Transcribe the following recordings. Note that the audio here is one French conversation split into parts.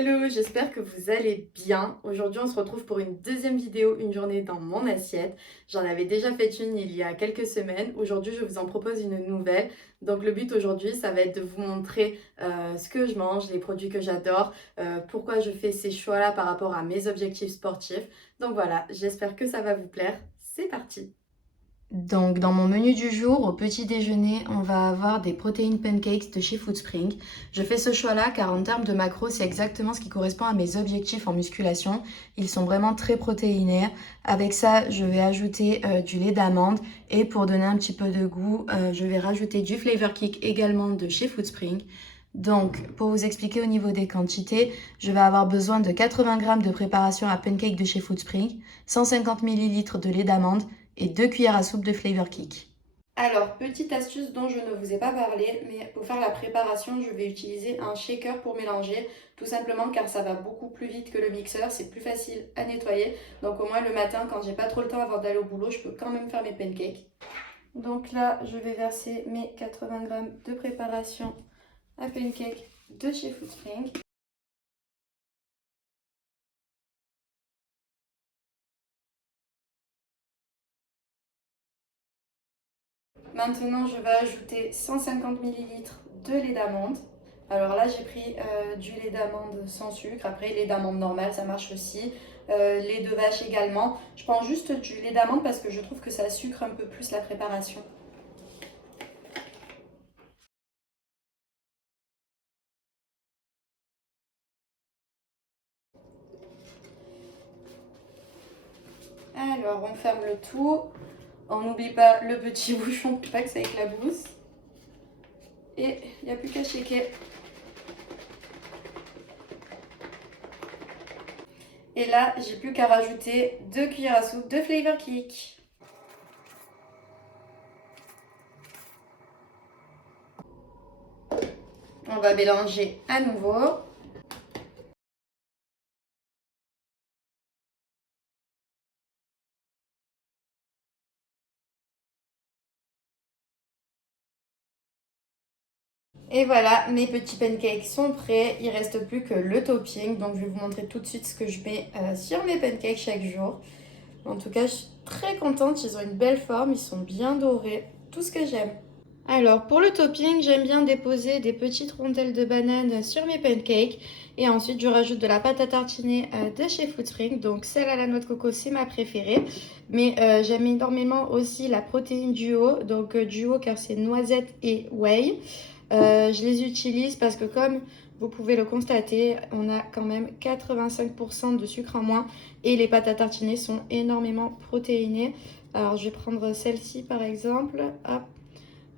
Hello, j'espère que vous allez bien. Aujourd'hui, on se retrouve pour une deuxième vidéo, une journée dans mon assiette. J'en avais déjà fait une il y a quelques semaines. Aujourd'hui, je vous en propose une nouvelle. Donc le but aujourd'hui, ça va être de vous montrer ce que je mange, les produits que j'adore, pourquoi je fais ces choix-là par rapport à mes objectifs sportifs. Donc voilà, j'espère que ça va vous plaire. C'est parti! Donc dans mon menu du jour, au petit déjeuner, on va avoir des protéines pancakes de chez Foodspring. Je fais ce choix-là car en termes de macros, c'est exactement ce qui correspond à mes objectifs en musculation. Ils sont vraiment très protéinés. Avec ça, je vais ajouter du lait d'amande et pour donner un petit peu de goût, je vais rajouter du Flavor Kick également de chez Foodspring. Donc, pour vous expliquer au niveau des quantités, je vais avoir besoin de 80 g de préparation à pancake de chez Foodspring, 150 ml de lait d'amande, et 2 cuillères à soupe de Flavor Kick. Alors, petite astuce dont je ne vous ai pas parlé, mais pour faire la préparation, je vais utiliser un shaker pour mélanger, tout simplement car ça va beaucoup plus vite que le mixeur, c'est plus facile à nettoyer. Donc au moins le matin, quand j'ai pas trop le temps avant d'aller au boulot, je peux quand même faire mes pancakes. Donc là, je vais verser mes 80 g de préparation à pancakes de chez Foodspring. Maintenant, je vais ajouter 150 ml de lait d'amande. Alors là, j'ai pris du lait d'amande sans sucre. Après, lait d'amande normal, ça marche aussi. Lait de vache également. Je prends juste du lait d'amande parce que je trouve que ça sucre un peu plus la préparation. Alors, on ferme le tout. On n'oublie pas le petit bouchon pour pas que ça éclabousse. Et il n'y a plus qu'à shaker. Et là, j'ai plus qu'à rajouter 2 cuillères à soupe de Flavor Kick. On va mélanger à nouveau. Et voilà, mes petits pancakes sont prêts. Il ne reste plus que le topping. Donc je vais vous montrer tout de suite ce que je mets sur mes pancakes chaque jour. En tout cas, je suis très contente. Ils ont une belle forme, ils sont bien dorés. Tout ce que j'aime. Alors pour le topping, j'aime bien déposer des petites rondelles de banane sur mes pancakes. Et ensuite, je rajoute de la pâte à tartiner de chez Foodspring. Donc celle à la noix de coco, c'est ma préférée. Mais j'aime énormément aussi la protéine duo. Donc duo car c'est noisette et whey. Je les utilise parce que comme vous pouvez le constater, on a quand même 85% de sucre en moins et les pâtes à tartiner sont énormément protéinées. Alors je vais prendre celle-ci par exemple. Hop,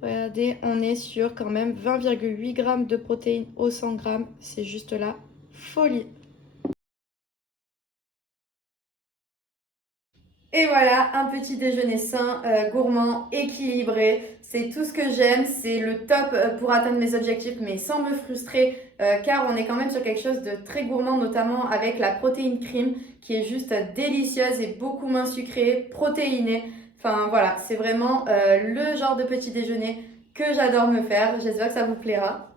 regardez, on est sur quand même 20,8 g de protéines au 100 g. C'est juste la folie. Et voilà, un petit déjeuner sain, gourmand, équilibré. C'est tout ce que j'aime. C'est le top pour atteindre mes objectifs, mais sans me frustrer, car on est quand même sur quelque chose de très gourmand, notamment avec la protéine cream, qui est juste délicieuse et beaucoup moins sucrée, protéinée. Enfin voilà, c'est vraiment le genre de petit déjeuner que j'adore me faire. J'espère que ça vous plaira.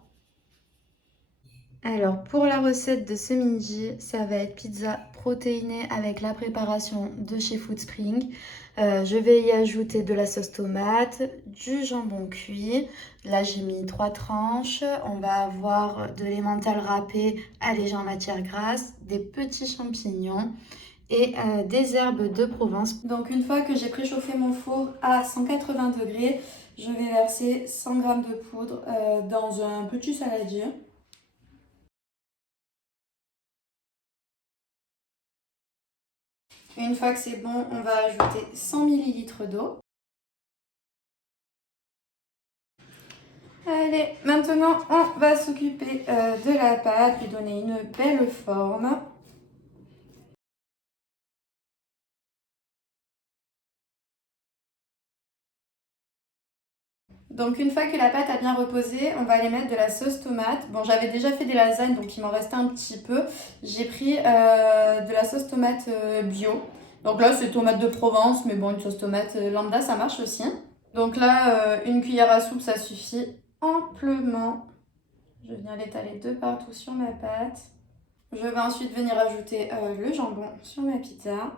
Alors pour la recette de ce midi, ça va être pizza protéinée avec la préparation de chez Foodspring. Je vais y ajouter de la sauce tomate, du jambon cuit. Là j'ai mis 3 tranches. On va avoir de l'emmental râpé allégé en matière grasse, des petits champignons et des herbes de Provence. Donc une fois que j'ai préchauffé mon four à 180 degrés, je vais verser 100 g de poudre dans un petit saladier. Une fois que c'est bon, on va ajouter 100 ml d'eau. Allez, maintenant on va s'occuper de la pâte, lui donner une belle forme. Donc une fois que la pâte a bien reposé, on va aller mettre de la sauce tomate. Bon, j'avais déjà fait des lasagnes, donc il m'en restait un petit peu. J'ai pris de la sauce tomate bio. Donc là, c'est tomate de Provence, mais bon, une sauce tomate lambda, ça marche aussi. Donc là, une cuillère à soupe, ça suffit amplement. Je viens l'étaler de partout sur ma pâte. Je vais ensuite venir ajouter le jambon sur ma pizza.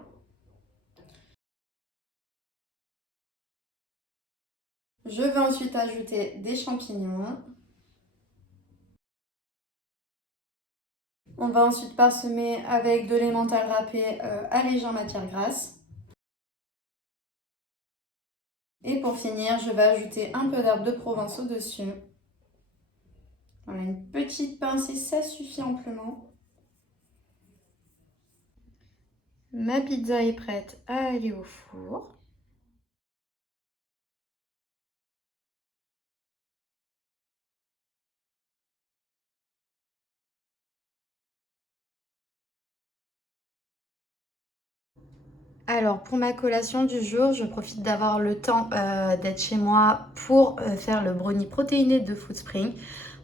Je vais ensuite ajouter des champignons. On va ensuite parsemer avec de l'emmental râpé allégé en matière grasse. Et pour finir, je vais ajouter un peu d'herbe de Provence au-dessus. Voilà, une petite pincée, ça suffit amplement. Ma pizza est prête à aller au four. Alors pour ma collation du jour, je profite d'avoir le temps d'être chez moi pour faire le brownie protéiné de Foodspring.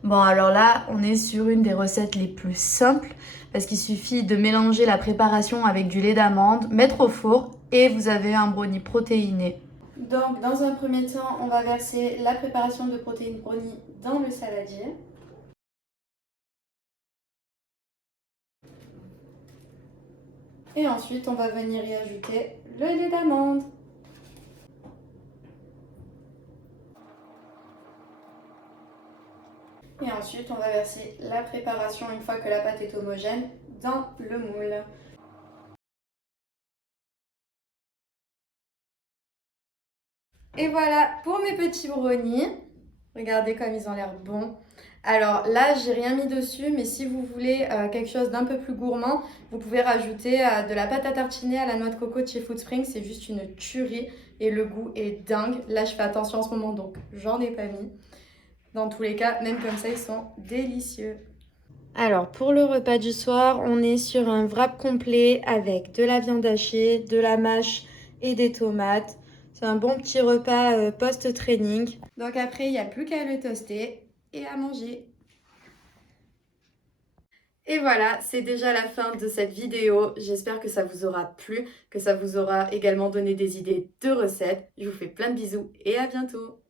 Bon alors là, on est sur une des recettes les plus simples parce qu'il suffit de mélanger la préparation avec du lait d'amande, mettre au four et vous avez un brownie protéiné. Donc dans un premier temps, on va verser la préparation de protéines brownie dans le saladier. Et ensuite, on va venir y ajouter le lait d'amande. Et ensuite, on va verser la préparation, une fois que la pâte est homogène, dans le moule. Et voilà pour mes petits brownies. Regardez comme ils ont l'air bons. Alors là, j'ai rien mis dessus, mais si vous voulez quelque chose d'un peu plus gourmand, vous pouvez rajouter de la pâte à tartiner à la noix de coco de chez Foodspring. C'est juste une tuerie et le goût est dingue. Là, je fais attention en ce moment, donc j'en ai pas mis. Dans tous les cas, même comme ça, ils sont délicieux. Alors, pour le repas du soir, on est sur un wrap complet avec de la viande hachée, de la mâche et des tomates. C'est un bon petit repas post-training. Donc après, il n'y a plus qu'à le toaster et à manger. Et voilà, c'est déjà la fin de cette vidéo. J'espère que ça vous aura plu, que ça vous aura également donné des idées de recettes. Je vous fais plein de bisous et à bientôt.